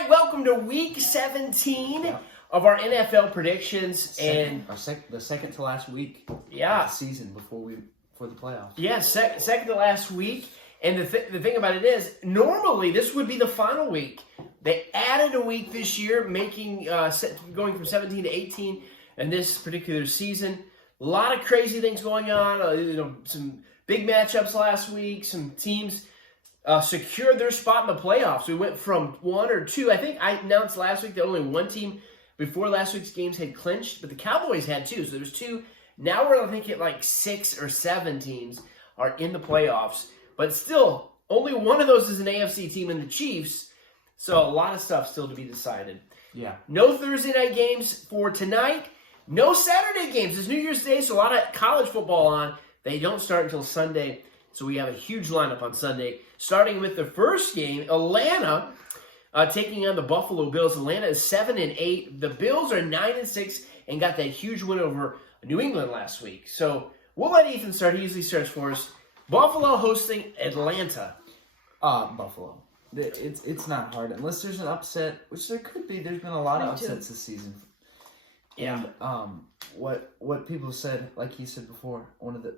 right, welcome to Week 17 of our NFL predictions. The second to last week of the season before the playoffs. Yeah, second to last week. And the thing about it is, normally this would be the final week. They added a week this year, making going from 17 to 18 in this particular season. A lot of crazy things going on. Some big matchups last week. Some teams secured their spot in the playoffs. We went from 1 or 2. I think I announced last week that only one team before last week's games had clinched, but the Cowboys had 2. So there's 2. Now we're thinking at like 6 or 7 teams are in the playoffs. But still, only one of those is an AFC team in the Chiefs. So a lot of stuff still to be decided. Yeah. No Thursday night games for tonight. No Saturday games. It's New Year's Day, so a lot of college football on. They don't start until Sunday. So we have a huge lineup on Sunday. Starting with the first game, Atlanta taking on the Buffalo Bills. Atlanta is 7-8. The Bills are 9-6 and got that huge win over New England last week. So we'll let Ethan start. He usually starts for us. Buffalo hosting Atlanta. Buffalo. It's not hard unless there's an upset, which there could be. There's been a lot of upsets this season. Yeah. And what people said, like he said before, one of the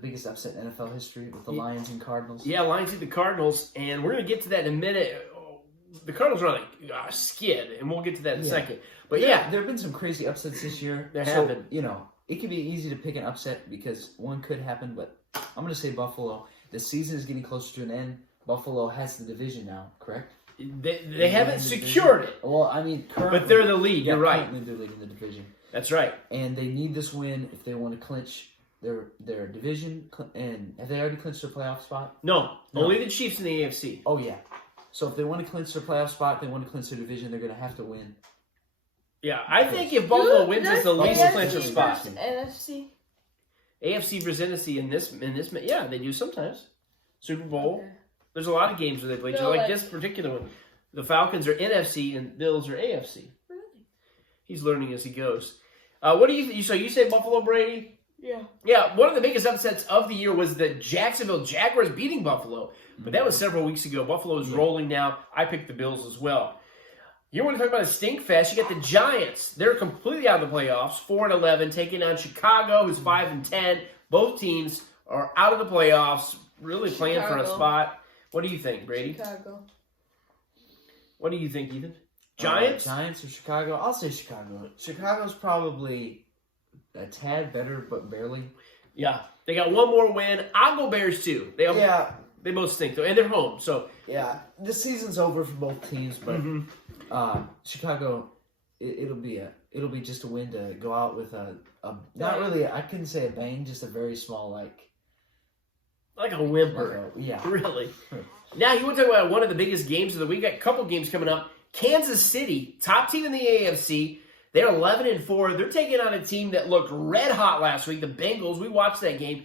biggest upset in NFL history with the Lions and Cardinals. Yeah, Lions beat the Cardinals, and we're going to get to that in a minute. The Cardinals are on a skid, and we'll get to that in a second. But there have been some crazy upsets this year. There have been. It could be easy to pick an upset because one could happen, but I'm going to say Buffalo. The season is getting closer to an end. Buffalo has the division now, correct? They haven't secured it. Well, I mean, currently. But they're the lead. You're right. Currently they're leading the division. That's right. And they need this win if they want to clinch their division. And have they already clinched their playoff spot? No. Only the Chiefs in the AFC. Oh, yeah. So if they want to clinch their playoff spot, they want to clinch their division, they're going to have to win. Yeah, I think if Buffalo wins, it's the least clincher spot. NFC? AFC versus NFC in this, yeah, they do sometimes. Super Bowl. Okay. There's a lot of games where they play each other. Like this particular one. The Falcons are NFC and Bills are AFC. Really? He's learning as he goes. What do you think? So you say Buffalo, Brady? Yeah. Yeah, one of the biggest upsets of the year was the Jacksonville Jaguars beating Buffalo. But that was several weeks ago. Buffalo is rolling now. I picked the Bills as well. You want to talk about a stink fest? You got the Giants. They're completely out of the playoffs, 4-11, taking on Chicago, who's 5-10. Both teams are out of the playoffs, really playing for a spot. What do you think, Brady? Chicago. What do you think, Ethan? Giants? Giants or Chicago? I'll say Chicago. Chicago's probably a tad better, but barely. Yeah. They got one more win. I'll go Bears, too. They both stink, though, and they're home. So yeah, the season's over for both teams, but Chicago, it'll be just a win to go out with a not really. I couldn't say a bang, just a very small like a whimper. Really. Now you want to talk about one of the biggest games of the week. Got a couple games coming up. Kansas City, top team in the AFC. They're 11-4. They're taking on a team that looked red hot last week. The Bengals. We watched that game.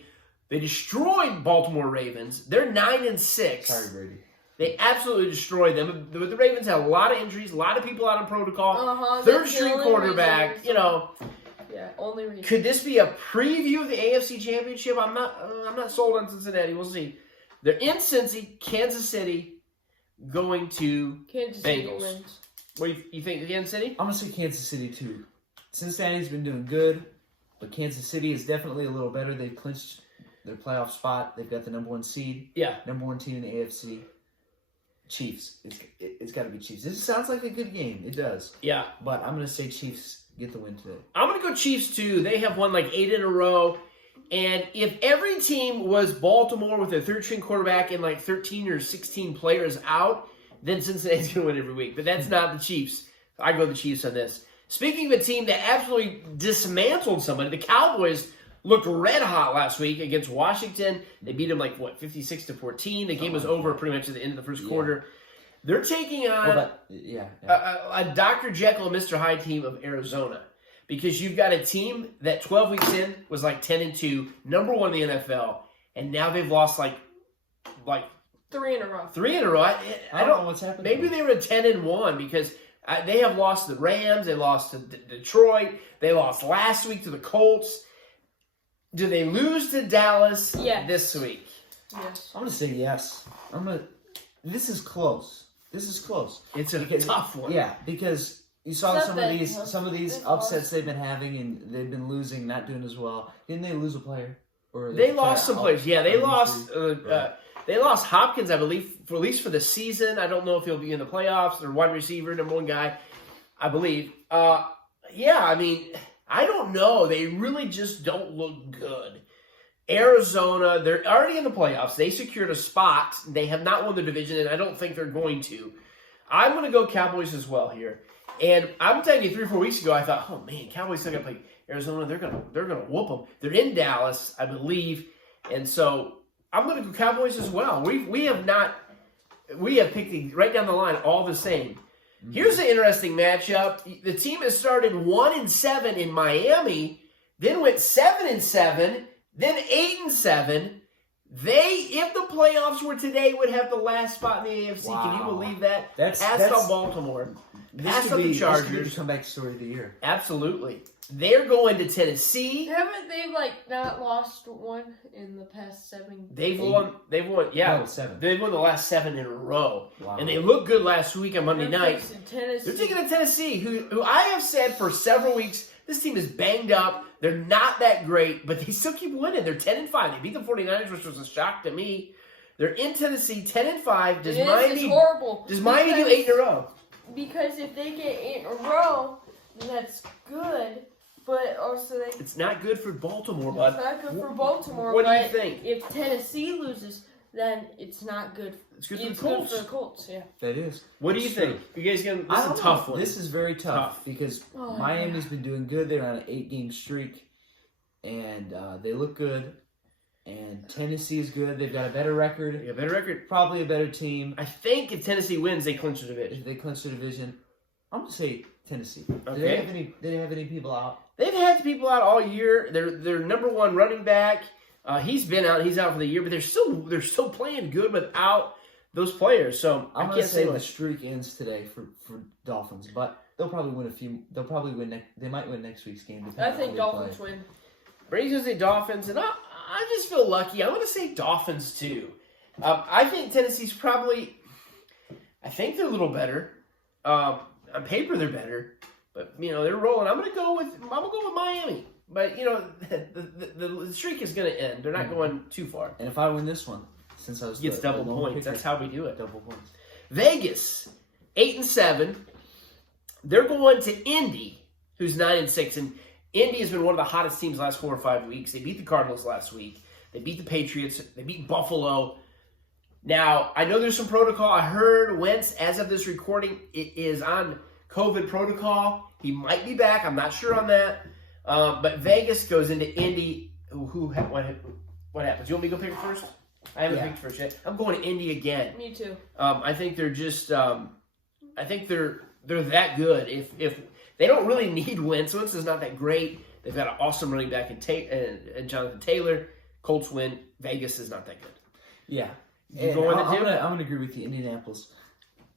They destroyed Baltimore Ravens. They're 9-6. Sorry, Brady. They absolutely destroyed them. But the Ravens had a lot of injuries, a lot of people out on protocol. Third-string quarterback, Yeah, only reason. Could this be a preview of the AFC Championship? I'm not sold on Cincinnati. We'll see. They're in Cincy, Kansas City, going to Kansas Bengals. City wins. What do you think? Kansas City? I'm gonna say Kansas City too. Cincinnati's been doing good, but Kansas City is definitely a little better. They've clinched their playoff spot. They've got the number 1 seed. Yeah. Number 1 team in the AFC. Chiefs. It's got to be Chiefs. This sounds like a good game. It does. Yeah. But I'm going to say Chiefs get the win today. I'm going to go Chiefs, too. They have won like 8 in a row. And if every team was Baltimore with their third-string quarterback and like 13 or 16 players out, then Cincinnati's going to win every week. But that's not the Chiefs. I go the Chiefs on this. Speaking of a team that absolutely dismantled somebody, the Cowboys looked red hot last week against Washington. They beat them 56-14. The game was over pretty much at the end of the first quarter. They're taking on a Dr. Jekyll and Mr. Hyde team of Arizona. Because you've got a team that 12 weeks in was 10-2, number 1 in the NFL, and now they've lost 3 in a row. 3 in a row. I don't know what's happening. Maybe they were 10-1 because they have lost to the Rams. They lost to Detroit. They lost last week to the Colts. Do they lose to Dallas this week? Yes. I'm going to say yes. This is close. this is close. It's a tough one. Yeah, because you saw It's some not of that these tough. some of these It's upsets lost. they've been having, and they've been losing, not doing as well. Didn't they lose a player? Or They lost some players. Yeah, they out lost. injury? They lost Hopkins, I believe, at least for the season. I don't know if he'll be in the playoffs. Their wide receiver, number one guy, I believe. Yeah, I mean, I don't know. They really just don't look good. Arizona, they're already in the playoffs. They secured a spot. They have not won the division, and I don't think they're going to. I'm going to go Cowboys as well here. And I'm telling you, 3 or 4 weeks ago, I thought, oh man, Cowboys still got to play Arizona. They're gonna whoop them. They're in Dallas, I believe, and so I'm going to go Cowboys as well. We have picked right down the line all the same. Mm-hmm. Here's an interesting matchup. The team has started 1-7 in Miami, then went 7-7, then 8-7. If the playoffs were today, would have the last spot in the AFC. Wow. Can you believe that? That's on Baltimore. Pass on the Chargers. This could be the comeback story of the year. Absolutely. They're going to Tennessee. Haven't they not lost one in the past 7? They've won. Yeah, No, 7. They've won the last 7 in a row, Wow. and they looked good last week on Monday night. Tennessee. They're taking to Tennessee, who I have said for several weeks, this team is banged up. They're not that great, but they still keep winning. They're 10-5. They beat the 49ers, which was a shock to me. They're in Tennessee, 10-5. It's horrible. Does Miami do 8 in a row? Because if they get 8 in a row, then that's good. But also It's not good for Baltimore, it's bud. not good for Baltimore. What do you but think? If Tennessee loses, then it's not good. It's good for the It's Colts. good for the Colts. Yeah. That is. What do you It's think? true. You guys gonna? I This don't is a tough know. one. This is very tough, Tough. because Oh, Miami's been doing good. They're on an 8-game streak, and they look good. And Tennessee is good. They've got a better record. Yeah, better record. Probably a better team. I think if Tennessee wins, they clinch the division. If they clinch the division, I'm gonna say Tennessee. Okay. Did they have any people out? They've had people out all year. Their number one running back, he's been out. He's out for the year, but they're still playing good without those players. So I'm I gonna can't say say the much. streak ends today for Dolphins, but they'll probably win a few. They'll probably win. They might win next week's game. I depending on think who they Dolphins play. win. Brady's gonna say Dolphins, and I just feel lucky. I'm gonna say Dolphins too. I think Tennessee's probably. I think they're a little better. On paper, they're better, but they're rolling. I'm gonna go with Miami. But the streak is gonna end. They're not going too far. And if I win this one, since I was Gets the double lone points. picker, That's how we do it. double points. Vegas, 8-7. They're going to Indy, who's 9-6, and Indy has been one of the hottest teams the last 4 or 5 weeks. They beat the Cardinals last week. They beat the Patriots. They beat Buffalo. Now, I know there's some protocol. I heard Wentz, as of this recording, it is on COVID protocol. He might be back. I'm not sure on that. But Vegas goes into Indy. What happens? You want me to go pick it first? I haven't picked first yet. I'm going to Indy again. Me too. I think they're just. I think they're that good. If they don't really need Wentz. Wentz is not that great. They've got an awesome running back in Jonathan Taylor. Colts win. Vegas is not that good. Yeah. You And going I'm to gonna agree with you, Indianapolis.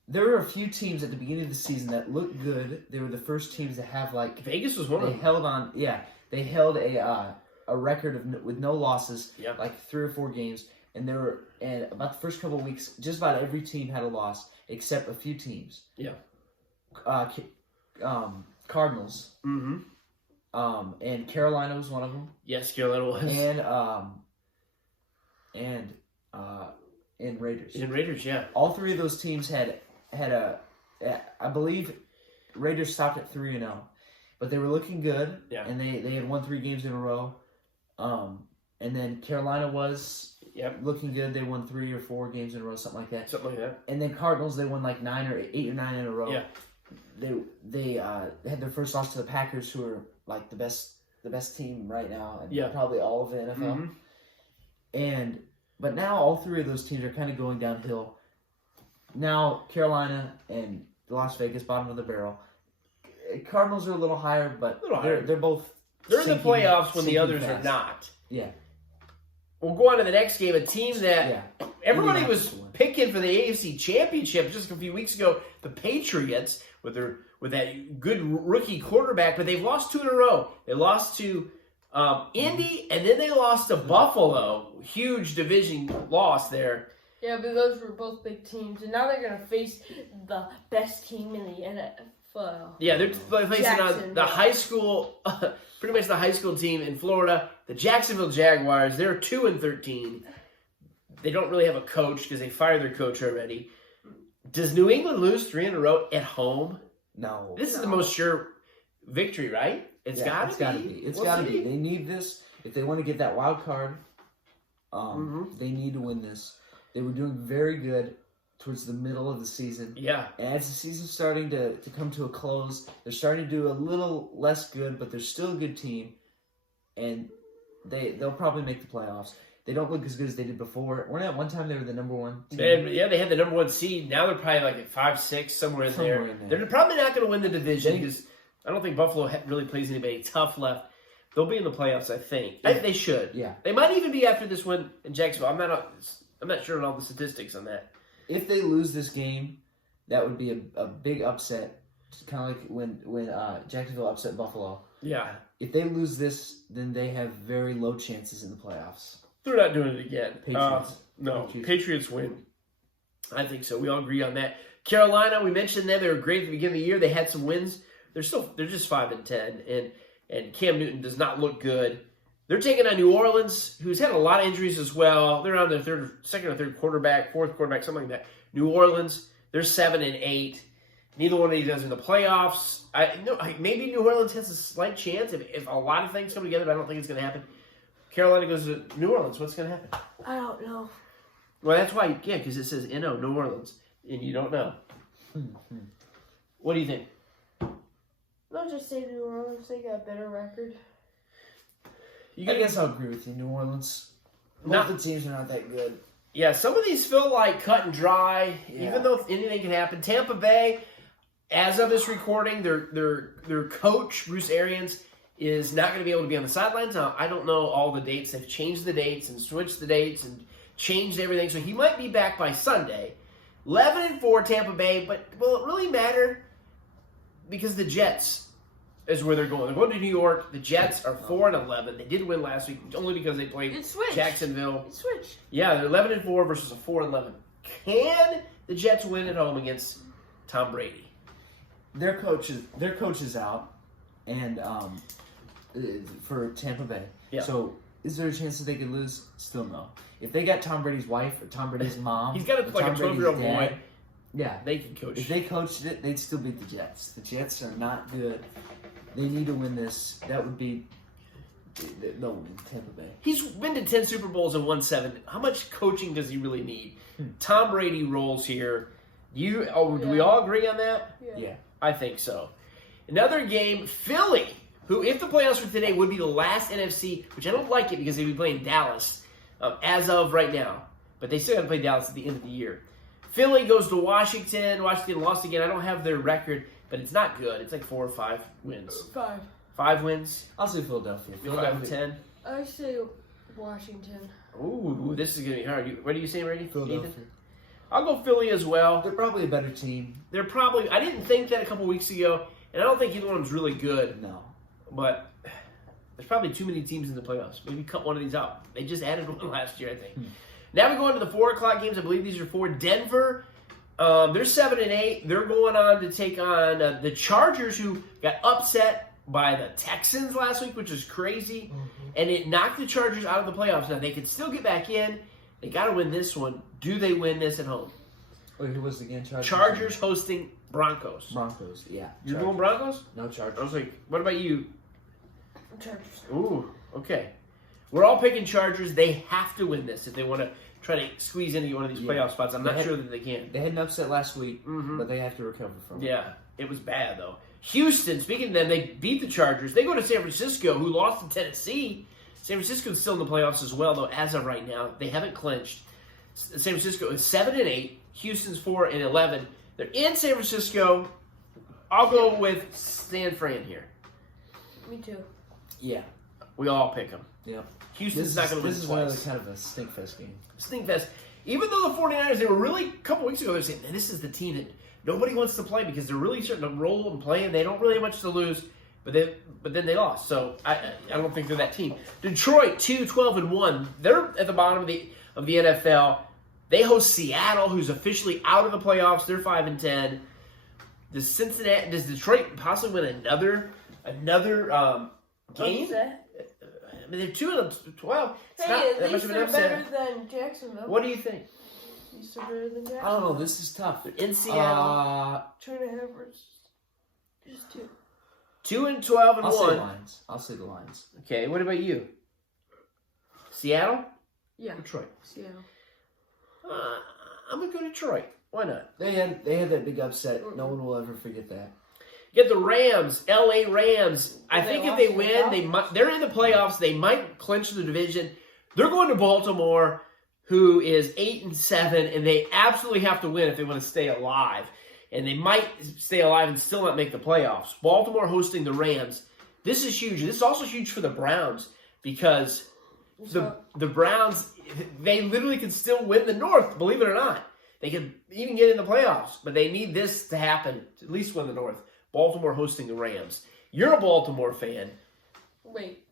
There were a few teams at the beginning of the season that looked good. They were the first teams to have Vegas was one of they them. held on. Yeah, they held a record with no losses. Yeah. Like 3 or 4 games, and about the first couple of weeks, just about every team had a loss except a few teams. Yeah. Cardinals. Mm-hmm. And Carolina was one of them. Yes, Carolina was. And Raiders. And Raiders, yeah. All 3 of those teams had I believe Raiders stopped at 3-0, but they were looking good. Yeah. And they had won 3 games in a row. And then Carolina was looking good. They won 3 or 4 games in a row, something like that. Something like that. And then Cardinals, they won like 8 or 9 in a row. Yeah. They had their first loss to the Packers, who are like the best team right now, and probably all of the NFL. Mm-hmm. But now all 3 of those teams are kind of going downhill. Now Carolina and Las Vegas, bottom of the barrel. Cardinals are a little higher, but they're both. They're in the sinking- playoffs when the sinking others fast. are not. Yeah. We'll go on to the next game. A team that everybody was Indianapolis won. picking for the AFC Championship just a few weeks ago. The Patriots with that good rookie quarterback, but they've lost 2 in a row. They lost to Indy, and then they lost to Buffalo. Huge division loss there. Yeah, but those were both big teams, and now they're gonna face the best team in the NFL. Yeah, they're facing on the high school, pretty much the high school team in Florida, the Jacksonville Jaguars. They're 2-13. They don't really have a coach because they fired their coach already. Does New England lose 3 in a row at home? No. This is the most sure victory, right? It's got to be. It's got to be. They need this if they want to get that wild card. They need to win this. They were doing very good towards the middle of the season. Yeah. And as the season's starting to come to a close, they're starting to do a little less good, but they're still a good team. And they'll probably make the playoffs. They don't look as good as they did before. Weren't at one time they were the number one team? They had the number 1 seed. Now they're probably like at 5-6, somewhere in there. They're probably not going to win the division because I don't think Buffalo really plays anybody tough left. They'll be in the playoffs, I think. I think they should. Yeah. They might even be after this win in Jacksonville. I'm not sure on all the statistics on that. If they lose this game, that would be a big upset. It's kind of like when Jacksonville upset Buffalo. Yeah. If they lose this, then they have very low chances in the playoffs. They're not doing it again. Patriots. Patriots win. I think so. We all agree on that. Carolina, we mentioned them. They were great at the beginning of the year. They had some wins. They're just 5-10, and Cam Newton does not look good. They're taking on New Orleans, who's had a lot of injuries as well. They're on their second or third quarterback, fourth quarterback, something like that. New Orleans, they're 7-8. Neither one of these guys are in the playoffs. Maybe New Orleans has a slight chance if a lot of things come together, but I don't think it's going to happen. Carolina goes to New Orleans. What's going to happen? I don't know. Well, that's why you can't, because it says New Orleans, and you don't know. What do you think? I'll just say New Orleans. They got a better record. I guess I'll agree with you. New Orleans. Both the teams are not that good. Yeah, some of these feel like cut and dry, even though anything can happen. Tampa Bay, as of this recording, their coach, Bruce Arians, is not going to be able to be on the sidelines. Now, I don't know all the dates. They've changed the dates and switched the dates and changed everything. So he might be back by Sunday. 11-4 Tampa Bay, but will it really matter? Because the Jets is where they're going. They're going to New York. The Jets are 4-11. They did win last week only because they played Jacksonville. It switched. Yeah, they're 11-4 versus a 4-11. Can the Jets win at home against Tom Brady? Their coach is out, and for Tampa Bay. Yeah. So is there a chance that they could lose? Still no. If they got Tom Brady's wife or Tom Brady's mom, he's got a 12-year-old boy. Yeah, they can coach. If they coached it, they'd still beat the Jets. The Jets are not good. They need to win this. That would be no win. Tampa Bay. He's been to 10 Super Bowls and won 7. How much coaching does he really need? Tom Brady rolls here. Do we all agree on that? Yeah. I think so. Another game, Philly, who, if the playoffs were today, would be the last NFC, which I don't like it because they'd be playing Dallas as of right now. But they still got to play Dallas at the end of the year. Philly goes to Washington. Washington lost again. I don't have their record, but it's not good. It's like 4 or 5 wins. 5. 5 wins. I'll say Philadelphia. 5-10. I say Washington. Ooh, this is going to be hard. What are you saying, Brady? Philadelphia. Ethan? I'll go Philly as well. They're probably a better team. I didn't think that a couple weeks ago, and I don't think either one of them's really good. No. But there's probably too many teams in the playoffs. Maybe cut one of these out. They just added one last year, I think. Now we go into the 4 o'clock games. I believe these are 4. Denver, they're 7-8. They're going on to take on the Chargers, who got upset by the Texans last week, which is crazy. And it knocked the Chargers out of the playoffs. Now they can still get back in. They got to win this one. Do they win this at home? Wait, who was it again? Chargers hosting Broncos. Broncos, yeah. You're going Broncos? No Chargers. I was like, what about you? Chargers. Ooh, okay. We're all picking Chargers. They have to win this if they want to try to squeeze into one of these playoff spots. I'm not sure that they can. They had an upset last week, but they have to recover from it. Yeah, it was bad, though. Houston, speaking of them, they beat the Chargers. They go to San Francisco, who lost to Tennessee. San Francisco's still in the playoffs as well, though, as of right now. They haven't clinched. San Francisco is 7-8. Houston's 4-11. They're in San Francisco. I'll go with San Fran here. Me too. Yeah. We all pick them. Yeah. Houston's not going to win This is twice. another kind of a stinkfest game. Stinkfest. Even though the 49ers, they were really, a couple weeks ago, they were saying, man, this is the team that nobody wants to play because they're really starting to roll and play, and they don't really have much to lose. But then they lost. So I don't think they're that team. Detroit, 2-12-1. They're at the bottom of the NFL. They host Seattle, who's officially out of the playoffs. They're 5-10. Does Detroit possibly win another game? Upset. I mean, they're 2-12. It's Hey, not at that much least of an they're upset. better than Jacksonville. What do you think? At least they're better than Jacksonville. I don't know. This is tough. In Seattle, 2.5 versus just 2. 2-12 and I'll say 1. Lions. I'll say the Lions. Okay, what about you? Seattle? Yeah, Detroit. Seattle. I'm gonna go Detroit. Why not? They had that big upset. No one will ever forget that. You get the Rams, LA Rams. I They think if lost they to the win, they're in the playoffs. They might clinch the division. They're going to Baltimore, who is 8-7, and they absolutely have to win if they want to stay alive. And they might stay alive and still not make the playoffs. Baltimore hosting the Rams. This is huge. This is also huge for the Browns because the Browns, they literally can still win the North, believe it or not. They can even get in the playoffs, but they need this to happen to at least win the North. Baltimore hosting the Rams. You're a Baltimore fan. Wait.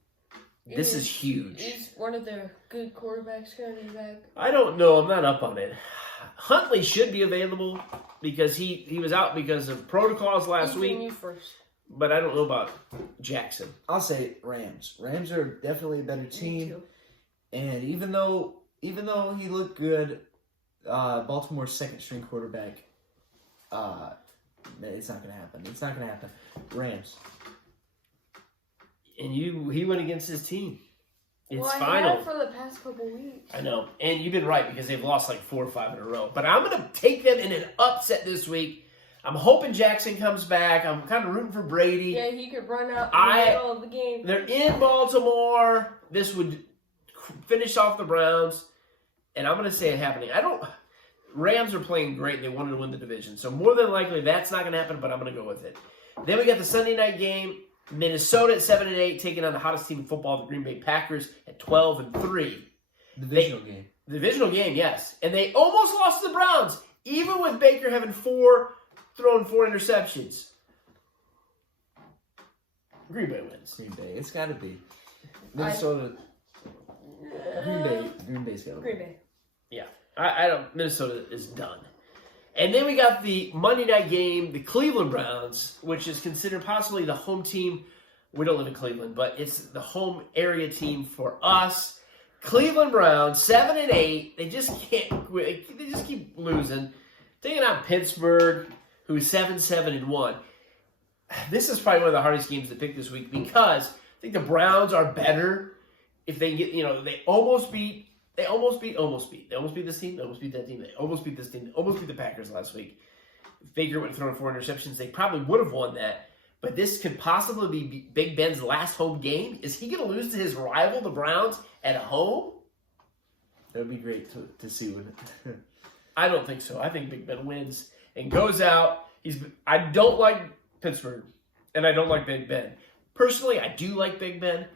This is huge. Is one of their good quarterbacks coming back? I don't know. I'm not up on it. Huntley should be available because he was out because of protocols last week. You first. But I don't know about Jackson. I'll say Rams. Rams are definitely a better team. And even though he looked good, Baltimore's second string quarterback, it's not gonna happen. It's not gonna happen. Rams. And he went against his team. It's I final. have for the past couple weeks. I know. And you've been right because they've lost like 4 or 5 in a row. But I'm going to take them in an upset this week. I'm hoping Jackson comes back. I'm kind of rooting for Brady. Yeah, he could run out in the middle of the game. They're in Baltimore. This would finish off the Browns. And I'm going to say it happening. Rams are playing great. They wanted to win the division. So more than likely that's not going to happen, but I'm going to go with it. Then we got the Sunday night game. Minnesota at 7-8, taking on the hottest team in football, the Green Bay Packers, at 12-3. Divisional game. Divisional game, yes. And they almost lost to the Browns, even with Baker having thrown 4 interceptions. Green Bay wins. Green Bay. It's got to be. Minnesota. Green Bay's got to Green win. Bay. Yeah. I don't. Minnesota is done. And then we got the Monday night game, the Cleveland Browns, which is considered possibly the home team. We don't live in Cleveland, but it's the home area team for us. Cleveland Browns, 7-8. They just can't quit. They just keep losing. Taking out Pittsburgh, who's 7-1. This is probably one of the hardest games to pick this week because I think the Browns are better if they get, they almost beat this team. They almost beat that team. They almost beat this team. They almost beat the Packers last week. If Baker would have thrown 4 interceptions, they probably would have won that. But this could possibly be Big Ben's last home game. Is he going to lose to his rival, the Browns, at home? That would be great to see, wouldn't it? I don't think so. I think Big Ben wins and goes out. I don't like Pittsburgh, and I don't like Big Ben. Personally, I do like Big Ben,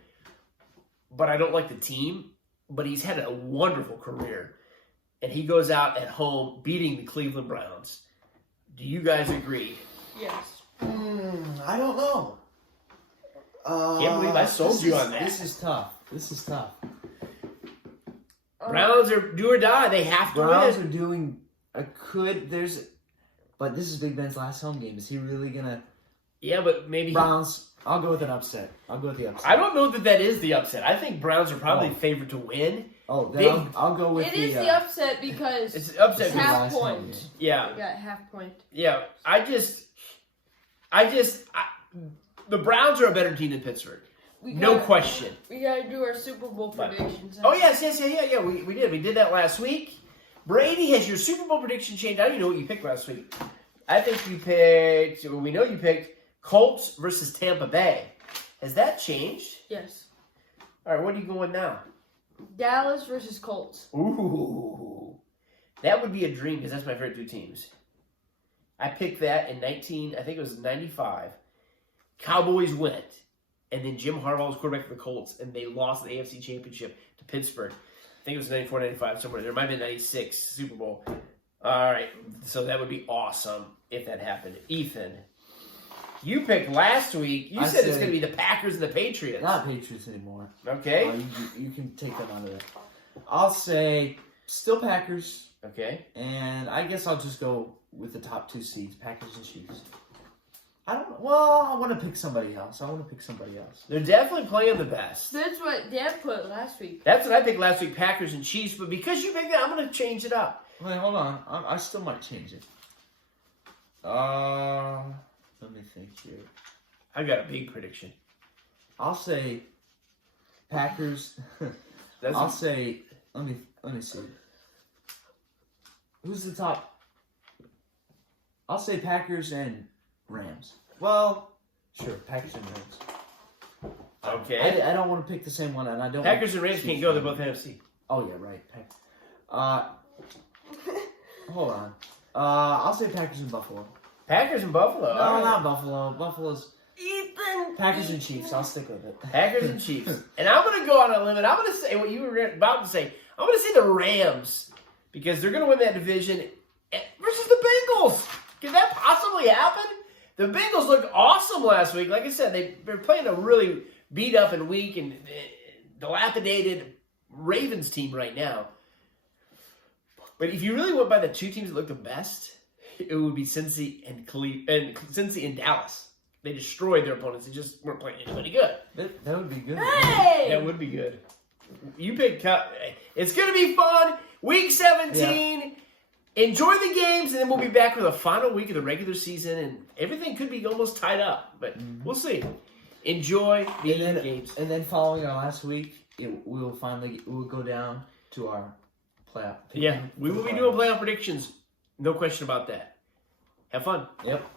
but I don't like the team. But he's had a wonderful career. And he goes out at home beating the Cleveland Browns. Do you guys agree? Yes. I don't know. Can't believe I sold you on that. This is tough. Browns are do or die. They have to Browns win. are doing but this is Big Ben's last home game. Is he really gonna? Yeah, but maybe Browns. I'll go with an upset. I'll go with the upset. I don't know that is the upset. I think Browns are probably favored to win. Oh, then I'll go with It is the upset because it's upset. it's half last home point. game. Yeah, We got half point. yeah. The Browns are a better team than Pittsburgh. No question. We gotta do our Super Bowl predictions. Oh yes. We did. We did that last week. Brady, has your Super Bowl prediction changed? I don't even know what you picked last week. I think you picked. Well, we know you picked Colts versus Tampa Bay. Has that changed? Yes. All right. What are you going now? Dallas versus Colts. Ooh, that would be a dream because that's my favorite 2 teams. I picked that in I think it was 95. Cowboys went, and then Jim Harbaugh was quarterback for the Colts, and they lost the AFC Championship to Pittsburgh. I think it was 94, 95, somewhere there. Might have been 96 Super Bowl. All right, so that would be awesome if that happened. Ethan, you picked last week. You said it's going to be the Packers and the Patriots. Not Patriots anymore. Okay. You can take them out of it. I'll say still Packers, Okay. And I guess I'll just go with the top 2 seeds, Packers and Chiefs. I want to pick somebody else. They're definitely playing the best. That's what Dad put last week. That's what I picked last week, Packers and Chiefs. But because you picked that, I'm going to change it up. Wait, hold on. I still might change it. Let me think here. I've got a big prediction. I'll say Packers. Let me see. Who's the top? I'll say Packers and Rams. Well, sure, Packers and Rams. Okay. I don't want to pick the same one, and I don't. Packers and Rams can't go. They're both NFC. Oh yeah, right. Hold on. I'll say Packers and Buffalo. Packers and Buffalo. No, not Buffalo. Buffalo's Ethan. Packers and Chiefs. I'll stick with it. Packers and Chiefs. And I'm going to go on a limb. I'm going to say what you were about to say. I'm going to say the Rams because they're going to win that division versus the Bengals. Can that possibly happen? The Bengals looked awesome last week. Like I said, they're playing a really beat up and weak and dilapidated Ravens team right now. But if you really went by the 2 teams that look the best, it would be Cincy and Cincy and Dallas. They destroyed their opponents. They just weren't playing anybody good. That would be good. Hey! That would be good. You picked it's going to be fun. Week 17. Yeah. Enjoy the games, and then we'll be back with the final week of the regular season, and everything could be almost tied up, but we'll see. Enjoy the games. And then following our last week, we'll go down to our playoff. Yeah, we will be doing playoff predictions. No question about that. Have fun. Yep.